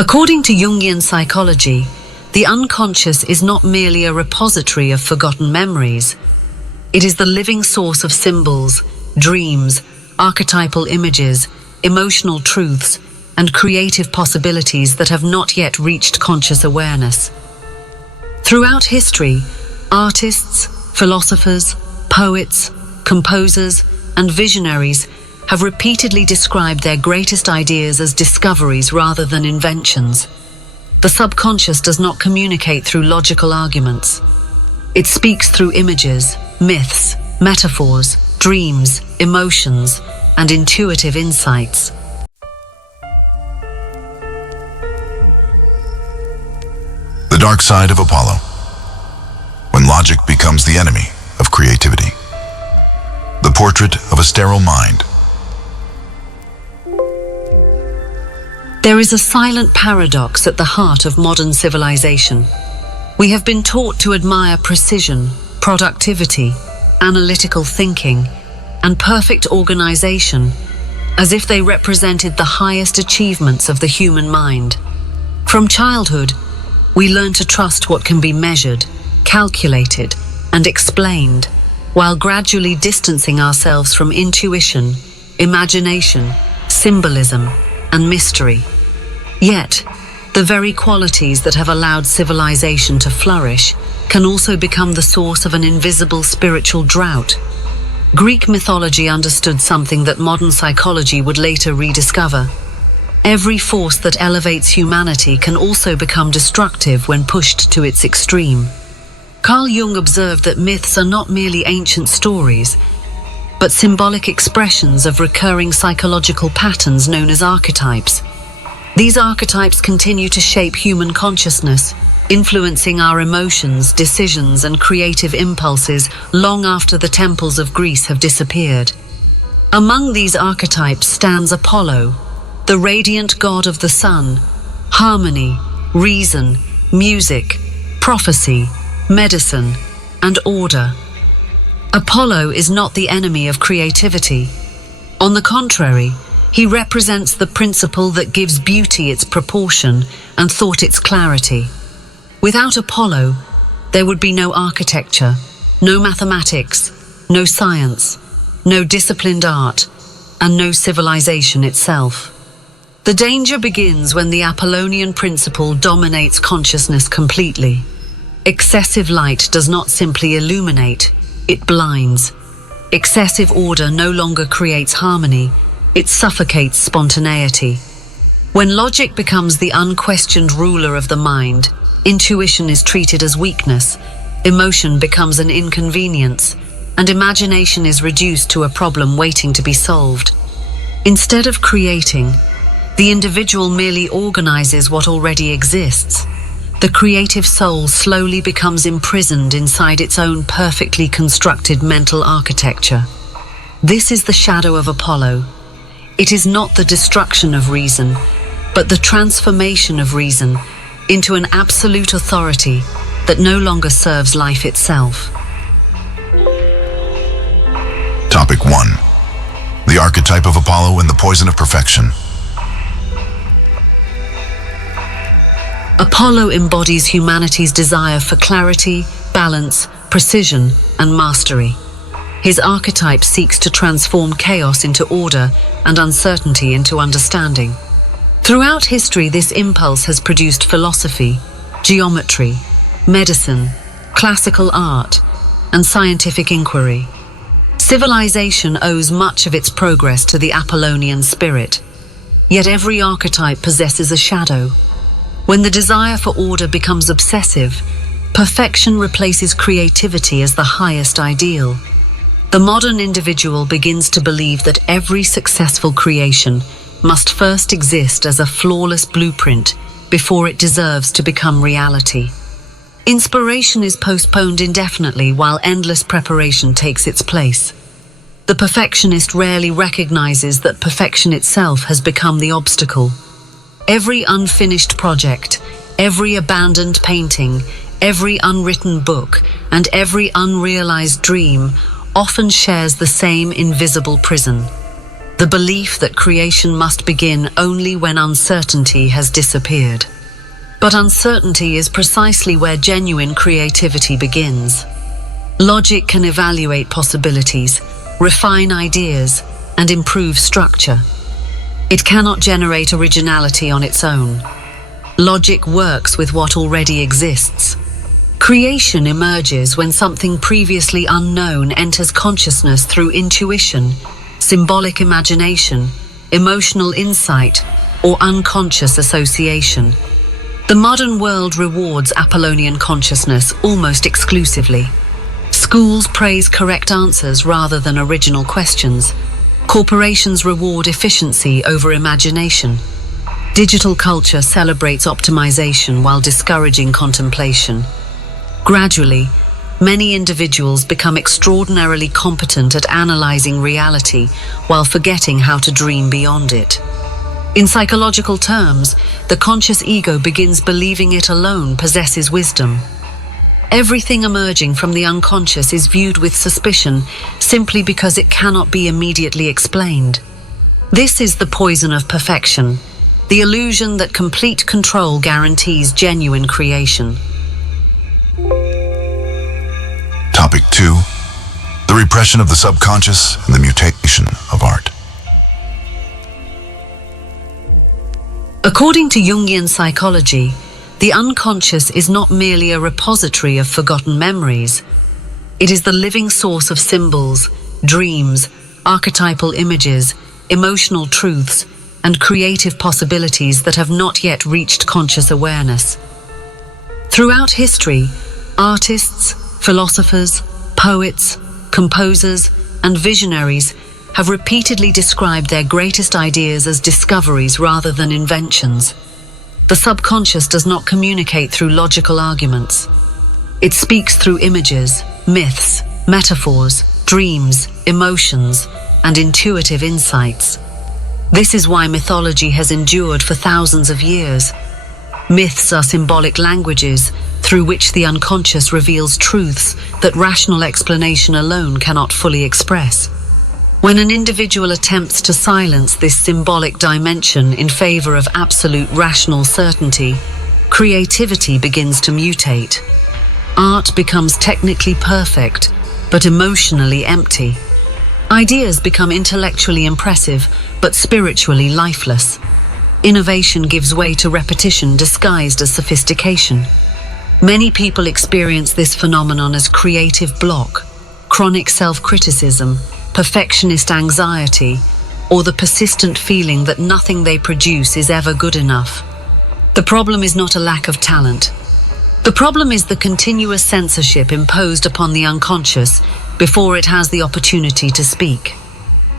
According to Jungian psychology, the unconscious is not merely a repository of forgotten memories. It is the living source of symbols, dreams, archetypal images, emotional truths, and creative possibilities that have not yet reached conscious awareness. Throughout history, artists, philosophers, poets, composers, and visionaries have repeatedly described their greatest ideas as discoveries rather than inventions. The subconscious does not communicate through logical arguments. It speaks through images, myths, metaphors, dreams, emotions, and intuitive insights. The dark side of Apollo. When logic becomes the enemy of creativity. The portrait of a sterile mind. There is a silent paradox at the heart of modern civilization. We have been taught to admire precision, productivity, analytical thinking, and perfect organization as if they represented the highest achievements of the human mind. From childhood, we learn to trust what can be measured, calculated, and explained, while gradually distancing ourselves from intuition, imagination, symbolism, and mystery. Yet, the very qualities that have allowed civilization to flourish can also become the source of an invisible spiritual drought. Greek mythology understood something that modern psychology would later rediscover. Every force that elevates humanity can also become destructive when pushed to its extreme. Carl Jung observed that myths are not merely ancient stories, but symbolic expressions of recurring psychological patterns known as archetypes. These archetypes continue to shape human consciousness, influencing our emotions, decisions, and creative impulses long after the temples of Greece have disappeared. Among these archetypes stands Apollo, the radiant god of the sun, harmony, reason, music, prophecy, medicine, and order. Apollo is not the enemy of creativity. On the contrary, he represents the principle that gives beauty its proportion and thought its clarity. Without Apollo, there would be no architecture, no mathematics, no science, no disciplined art, and no civilization itself. The danger begins when the Apollonian principle dominates consciousness completely. Excessive light does not simply illuminate, it blinds. Excessive order no longer creates harmony, it suffocates spontaneity. When logic becomes the unquestioned ruler of the mind, intuition is treated as weakness, emotion becomes an inconvenience, and imagination is reduced to a problem waiting to be solved. Instead of creating, the individual merely organizes what already exists. The creative soul slowly becomes imprisoned inside its own perfectly constructed mental architecture. This is the shadow of Apollo. It is not the destruction of reason, but the transformation of reason into an absolute authority that no longer serves life itself. Topic 1. The archetype of Apollo and the poison of perfection. Apollo embodies humanity's desire for clarity, balance, precision, and mastery. His archetype seeks to transform chaos into order and uncertainty into understanding. Throughout history, this impulse has produced philosophy, geometry, medicine, classical art, and scientific inquiry. Civilization owes much of its progress to the Apollonian spirit. Yet every archetype possesses a shadow. When the desire for order becomes obsessive, perfection replaces creativity as the highest ideal. The modern individual begins to believe that every successful creation must first exist as a flawless blueprint before it deserves to become reality. Inspiration is postponed indefinitely while endless preparation takes its place. The perfectionist rarely recognizes that perfection itself has become the obstacle. Every unfinished project, every abandoned painting, every unwritten book, and every unrealized dream often shares the same invisible prison. the belief that creation must begin only when uncertainty has disappeared. But uncertainty is precisely where genuine creativity begins. Logic can evaluate possibilities, refine ideas, and improve structure. It cannot generate originality on its own. Logic works with what already exists. Creation emerges when something previously unknown enters consciousness through intuition, symbolic imagination, emotional insight, or unconscious association. The modern world rewards Apollonian consciousness almost exclusively. Schools praise correct answers rather than original questions. Corporations reward efficiency over imagination. Digital culture celebrates optimization while discouraging contemplation. Gradually, many individuals become extraordinarily competent at analyzing reality while forgetting how to dream beyond it. In psychological terms, the conscious ego begins believing it alone possesses wisdom. Everything emerging from the unconscious is viewed with suspicion simply because it cannot be immediately explained. This is the poison of perfection, the illusion that complete control guarantees genuine creation. Topic 2. The repression of the subconscious and the mutation of art. According to Jungian psychology, the unconscious is not merely a repository of forgotten memories. It is the living source of symbols, dreams, archetypal images, emotional truths, and creative possibilities that have not yet reached conscious awareness. Throughout history, artists, philosophers, poets, composers, and visionaries have repeatedly described their greatest ideas as discoveries rather than inventions. The subconscious does not communicate through logical arguments. It speaks through images, myths, metaphors, dreams, emotions, and intuitive insights. This is why mythology has endured for thousands of years. Myths are symbolic languages through which the unconscious reveals truths that rational explanation alone cannot fully express. When an individual attempts to silence this symbolic dimension in favor of absolute rational certainty, creativity begins to mutate. Art becomes technically perfect, but emotionally empty. Ideas become intellectually impressive, but spiritually lifeless. Innovation gives way to repetition disguised as sophistication. Many people experience this phenomenon as creative block, chronic self-criticism, perfectionist anxiety, or the persistent feeling that nothing they produce is ever good enough. The problem is not a lack of talent. The problem is the continuous censorship imposed upon the unconscious before it has the opportunity to speak.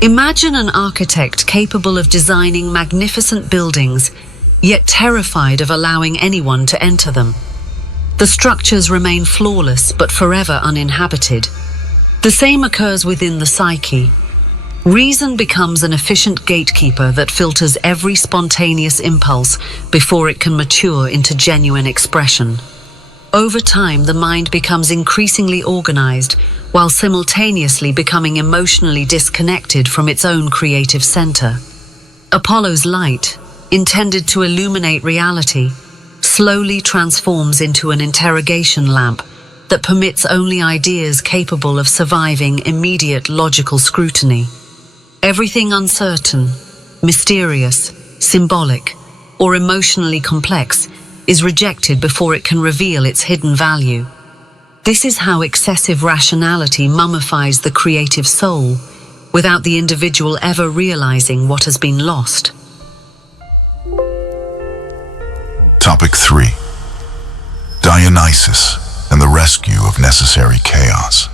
Imagine an architect capable of designing magnificent buildings, yet terrified of allowing anyone to enter them. The structures remain flawless but forever uninhabited. The same occurs within the psyche. Reason becomes an efficient gatekeeper that filters every spontaneous impulse before it can mature into genuine expression. Over time, the mind becomes increasingly organized, while simultaneously becoming emotionally disconnected from its own creative center. Apollo's light, intended to illuminate reality, slowly transforms into an interrogation lamp that permits only ideas capable of surviving immediate logical scrutiny. Everything uncertain, mysterious, symbolic, or emotionally complex is rejected before it can reveal its hidden value. This is how excessive rationality mummifies the creative soul, without the individual ever realizing what has been lost. Topic 3. Dionysus and the rescue of necessary chaos.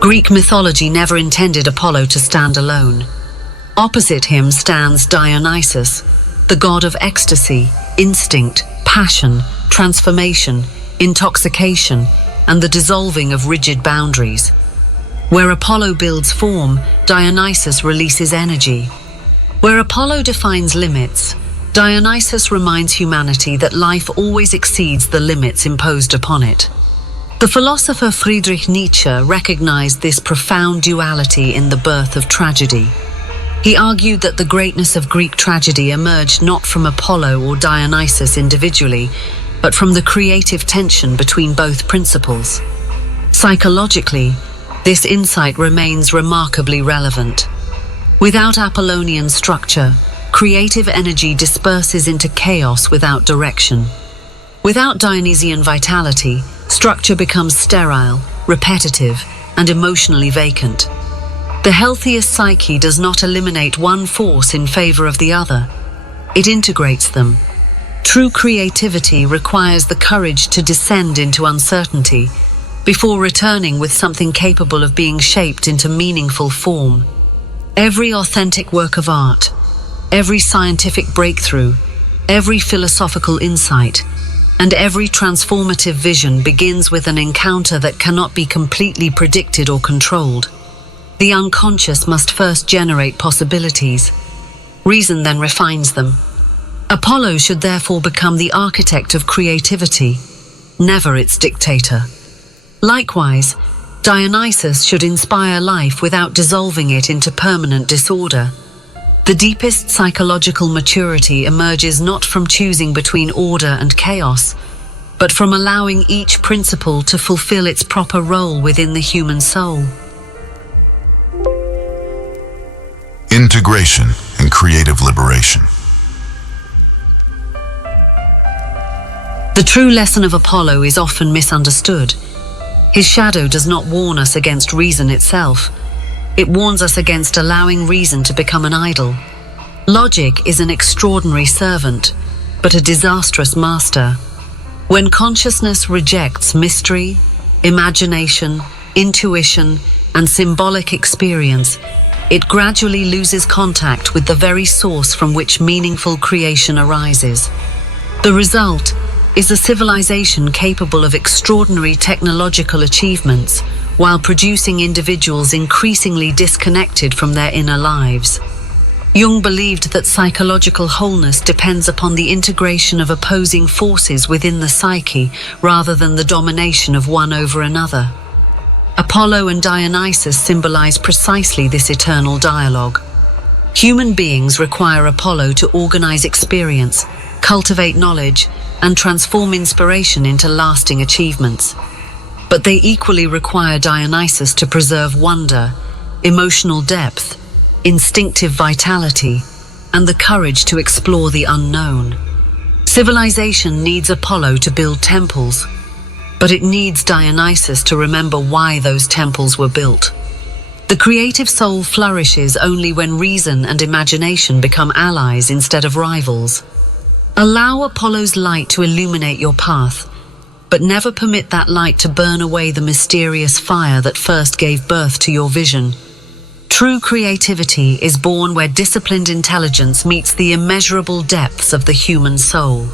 Greek mythology never intended Apollo to stand alone. Opposite him stands Dionysus, the god of ecstasy, instinct, passion, transformation, intoxication, and the dissolving of rigid boundaries. Where Apollo builds form, Dionysus releases energy. Where Apollo defines limits, Dionysus reminds humanity that life always exceeds the limits imposed upon it. The philosopher Friedrich Nietzsche recognized this profound duality in the birth of tragedy. He argued that the greatness of Greek tragedy emerged not from Apollo or Dionysus individually, but from the creative tension between both principles. Psychologically, this insight remains remarkably relevant. Without Apollonian structure, creative energy disperses into chaos without direction. Without Dionysian vitality, structure becomes sterile, repetitive, and emotionally vacant. The healthiest psyche does not eliminate one force in favor of the other. It integrates them. True creativity requires the courage to descend into uncertainty before returning with something capable of being shaped into meaningful form. Every authentic work of art, every scientific breakthrough, every philosophical insight, and every transformative vision begins with an encounter that cannot be completely predicted or controlled. The unconscious must first generate possibilities. Reason then refines them. Apollo should therefore become the architect of creativity, never its dictator. Likewise, Dionysus should inspire life without dissolving it into permanent disorder. The deepest psychological maturity emerges not from choosing between order and chaos, but from allowing each principle to fulfill its proper role within the human soul. Integration and creative liberation. The true lesson of Apollo is often misunderstood. His shadow does not warn us against reason itself. It warns us against allowing reason to become an idol. Logic is an extraordinary servant, but a disastrous master. When consciousness rejects mystery, imagination, intuition, and symbolic experience, it gradually loses contact with the very source from which meaningful creation arises. The result is a civilization capable of extraordinary technological achievements while producing individuals increasingly disconnected from their inner lives. Jung believed that psychological wholeness depends upon the integration of opposing forces within the psyche rather than the domination of one over another. Apollo and Dionysus symbolize precisely this eternal dialogue. Human beings require Apollo to organize experience, cultivate knowledge, and transform inspiration into lasting achievements. But they equally require Dionysus to preserve wonder, emotional depth, instinctive vitality, and the courage to explore the unknown. Civilization needs Apollo to build temples, but it needs Dionysus to remember why those temples were built. The creative soul flourishes only when reason and imagination become allies instead of rivals. Allow Apollo's light to illuminate your path, but never permit that light to burn away the mysterious fire that first gave birth to your vision. True creativity is born where disciplined intelligence meets the immeasurable depths of the human soul.